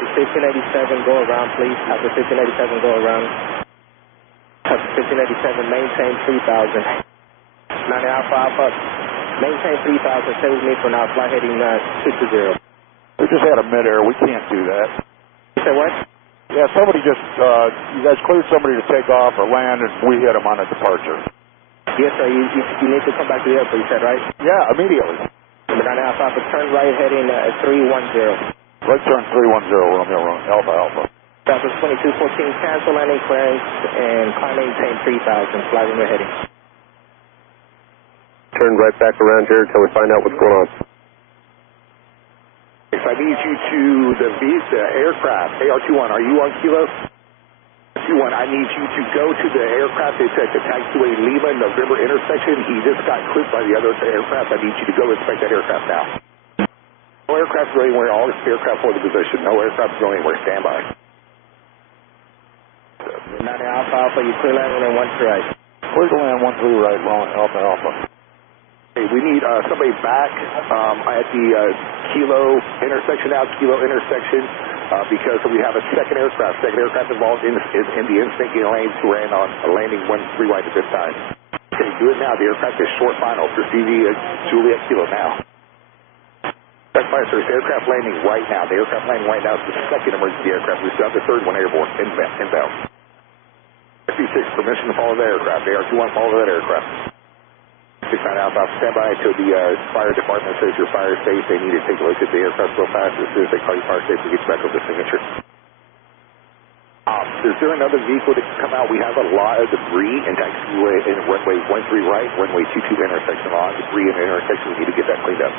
Copy 1587, go around, please. After 1587, go around. Copy 1587, maintain 3000. 90 Alpha Alpha, maintain 3000. Stay with me for now. Fly heading 220. We just had a mid-air. We can't do that. You said what? Yeah, somebody just, you guys cleared somebody to take off or land, and we hit them on a departure. Yes, sir. You need to come back to the airport, you said, right? Yeah, immediately. 90 Alpha Alpha, turn right heading 310. Right turn 310, Romeo Alpha Alpha. Southwest 2214, cancel landing clearance and climb maintain 3000. Fly when you're heading. Turn right back around here until we find out what's going on. If I need you to the aircraft, AR21, are you on kilo? 21, I need you to go to the aircraft. It's at the taxiway Lima November intersection. He just got clipped by the other aircraft. I need you to go inspect that aircraft now. No aircraft going anywhere. All aircraft for the position. No aircraft going anywhere. Stand by. 90 Alpha Alpha, you clear landing in 13 right. Clear to land 13 right, Alpha Alpha. Hey, we need somebody back at the Kilo intersection now, because we have a second aircraft involved in the in-sinking lanes who ran on a landing 13 right at this time. Okay, do it now. The aircraft is short final. Proceed Juliet Kilo now. That's fine, sir. It's aircraft landing right now. The aircraft landing right now is the second emergency aircraft. We still have the third one airborne, inbound. C6, permission to follow the aircraft. AR21, follow that aircraft. 69 Alpha, stand by until the fire department says your fire is safe. They need to take a look at the aircraft real fast. As soon as they call you fire safe, we get you back over the signature. Is there another vehicle that can come out? We have a lot of debris in taxiway in runway 13 right, runway 22 intersection. A lot of debris in the intersection. We need to get that cleaned up.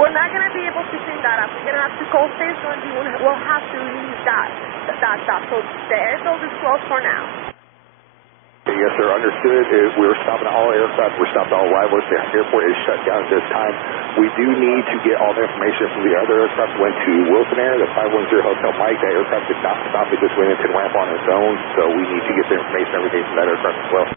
We're not going to be able to clean that up. We're going to have to call station and we'll have to leave that stuff. So the airfield is closed for now. Yes, sir. Understood. We're stopping all aircraft. We're stopping all arrivals. The airport is shut down at this time. We do need to get all the information from the other aircraft. Went to Wilson Air, the 510 Hotel Mike. That aircraft did not stop. It just went into the ramp on its own. So we need to get the information, everything from that aircraft as well.